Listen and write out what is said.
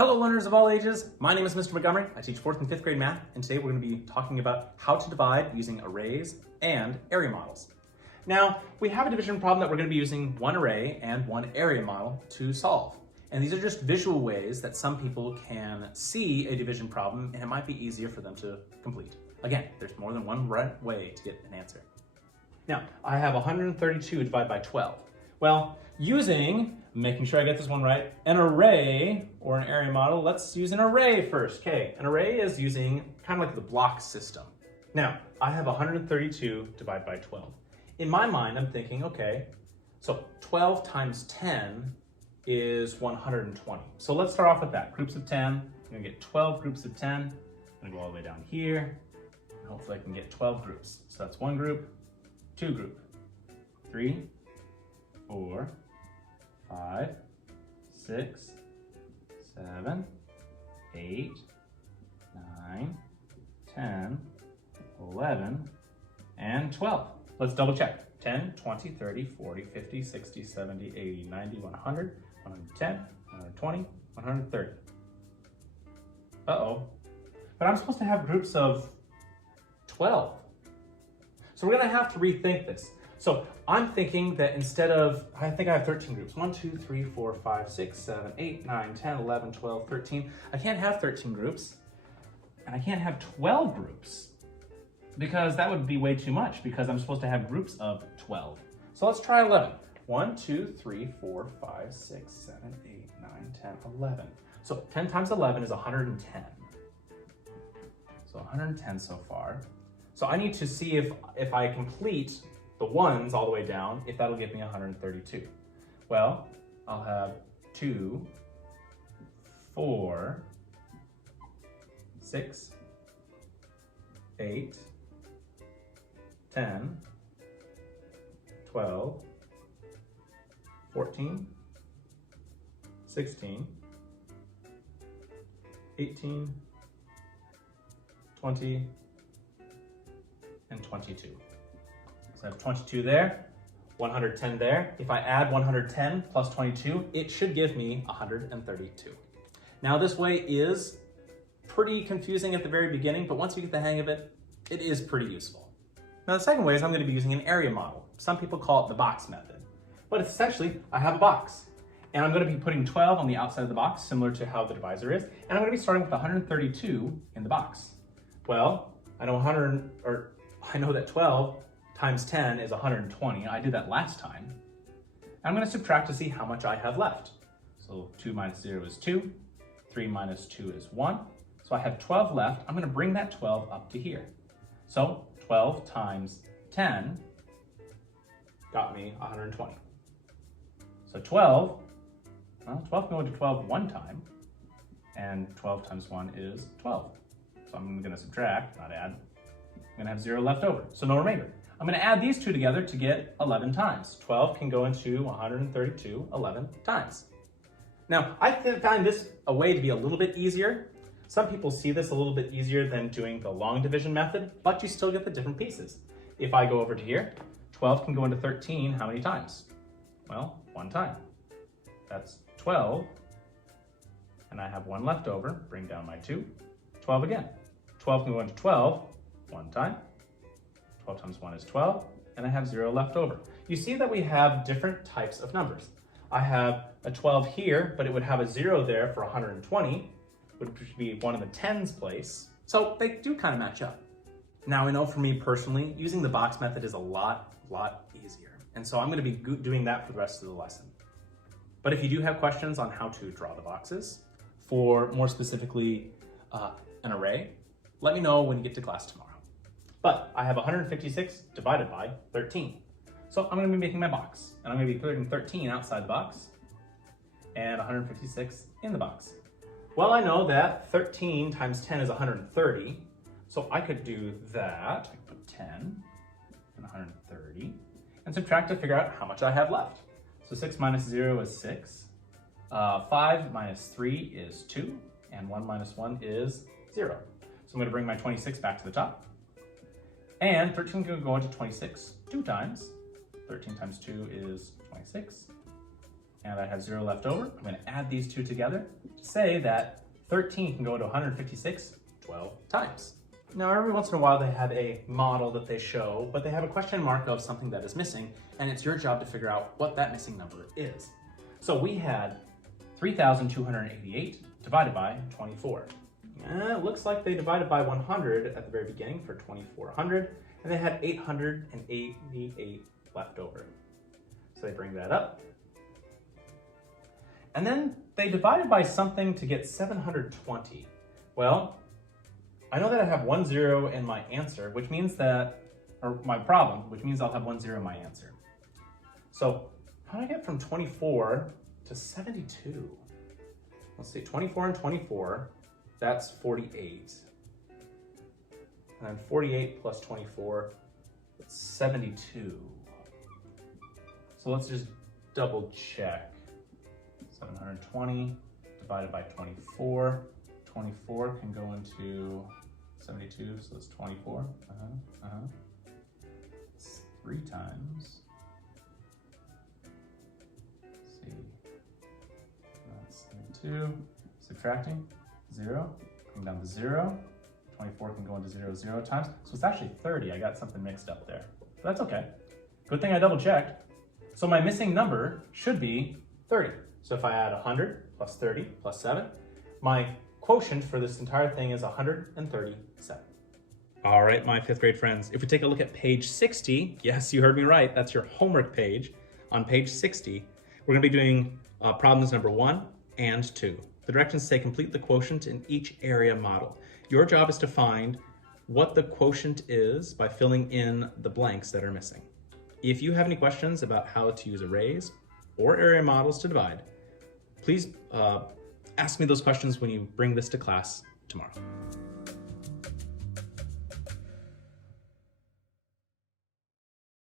Hello learners of all ages, my name is Mr. Montgomery. I teach 4th and 5th grade math, and today we're going to be talking about how to divide using arrays and area models. Now, we have a division problem that we're going to be using one array and one area model to solve. And these are just visual ways that some people can see a division problem, and it might be easier for them to complete. Again, there's more than one right way to get an answer. Now, I have 132 divided by 12. Well, making sure I get this one right, an array or an area model, let's use an array first. Okay, an array is using kind of like the block system. Now, I have 132 divided by 12. In my mind, I'm thinking, okay, so 12 times 10 is 120. So let's start off with that. Groups of 10, I'm gonna get 12 groups of 10. I'm gonna go all the way down here, and hopefully I can get 12 groups. So that's one group, two group, 3, 4, 5, 6, 7, 8, 9, 10, 11, and 12. Let's double check. 10, 20, 30, 40, 50, 60, 70, 80, 90, 100, 110, 120, 130. Uh-oh. But I'm supposed to have groups of 12. So we're gonna have to rethink this. So I'm thinking that instead of, I think I have 13 groups. 1, 2, 3, 4, 5, 6, 7, 8, 9, 10, 11, 12, 13. I can't have 13 groups, and I can't have 12 groups because that would be way too much because I'm supposed to have groups of 12. So let's try 11. 1, 2, 3, 4, 5, 6, 7, 8, 9, 10, 11. So 10 times 11 is 110. So 110 so far. So I need to see if I complete the ones all the way down, if that'll give me 132. Well, I'll have 2, 4, 6, 8, 10, 12, 14, 16, 18, 20, and 22. So I have 22 there, 110 there. If I add 110 plus 22, it should give me 132. Now this way is pretty confusing at the very beginning, but once you get the hang of it, it is pretty useful. Now the second way is I'm going to be using an area model. Some people call it the box method, but it's essentially I have a box and I'm going to be putting 12 on the outside of the box, similar to how the divisor is, and I'm going to be starting with 132 in the box. Well, I know that 12 times 10 is 120. I did that last time. I'm going to subtract to see how much I have left. So 2 minus 0 is 2. 3 minus 2 is 1. So I have 12 left. I'm going to bring that 12 up to here. So 12 times 10 got me 120. So 12 can go into 12 one time. And 12 times 1 is 12. So I'm going to subtract, not add. I'm going to have 0 left over, so no remainder. I'm going to add these two together to get 11 times. 12 can go into 132 11 times. Now, I find this a way to be a little bit easier. Some people see this a little bit easier than doing the long division method, but you still get the different pieces. If I go over to here, 12 can go into 13 how many times? Well, one time. That's 12, and I have 1 left over. Bring down my 2. 12 again. 12 can go into 12 one time. 12 times 1 is 12, and I have 0 left over. You see that we have different types of numbers. I have a 12 here, but it would have a 0 there for 120, which would be one in the tens place. So they do kind of match up. Now I know for me personally, using the box method is a lot easier. And so I'm going to be doing that for the rest of the lesson. But if you do have questions on how to draw the boxes, for more specifically an array, let me know when you get to class tomorrow. But I have 156 divided by 13. So I'm going to be making my box, and I'm going to be putting 13 outside the box and 156 in the box. Well, I know that 13 times 10 is 130, so I could do that. I could put 10 and 130 and subtract to figure out how much I have left. So 6 minus 0 is 6. 5 minus 3 is 2, and 1 minus 1 is 0. So I'm going to bring my 26 back to the top. And 13 can go into 26 2 times. 13 times 2 is 26. and I have 0 left over. I'm going to add these two together to say that 13 can go into 156 12 times. Now, every once in a while they have a model that they show, but they have a question mark of something that is missing, and it's your job to figure out what that missing number is. So we had 3,288 divided by 24. It looks like they divided by 100 at the very beginning for 2,400, and they had 888 left over. So they bring that up. And then they divided by something to get 720. Well, I know that I have 1 0 in my answer, which means that, or my problem, which means I'll have 1 0 in my answer. So how do I get from 24 to 72? Let's see, 24 and 24, that's 48. And then 48 plus 24, that's 72. So let's just double check. 720 divided by 24. 24 can go into 72, so it's 24. It's 3 times. Let's see. That's 72. Subtracting 0, coming down to 0. 24 can go into 0 0 times. So it's actually 30. I got something mixed up there. But that's okay. Good thing I double checked. So my missing number should be 30. So if I add 100 plus 30 plus 7, my quotient for this entire thing is 137. All right, my 5th grade friends, if we take a look at page 60, yes, you heard me right, that's your homework page. On page 60, we're gonna be doing problems number 1 and 2. The directions say complete the quotient in each area model. Your job is to find what the quotient is by filling in the blanks that are missing. If you have any questions about how to use arrays or area models to divide, please ask me those questions when you bring this to class tomorrow.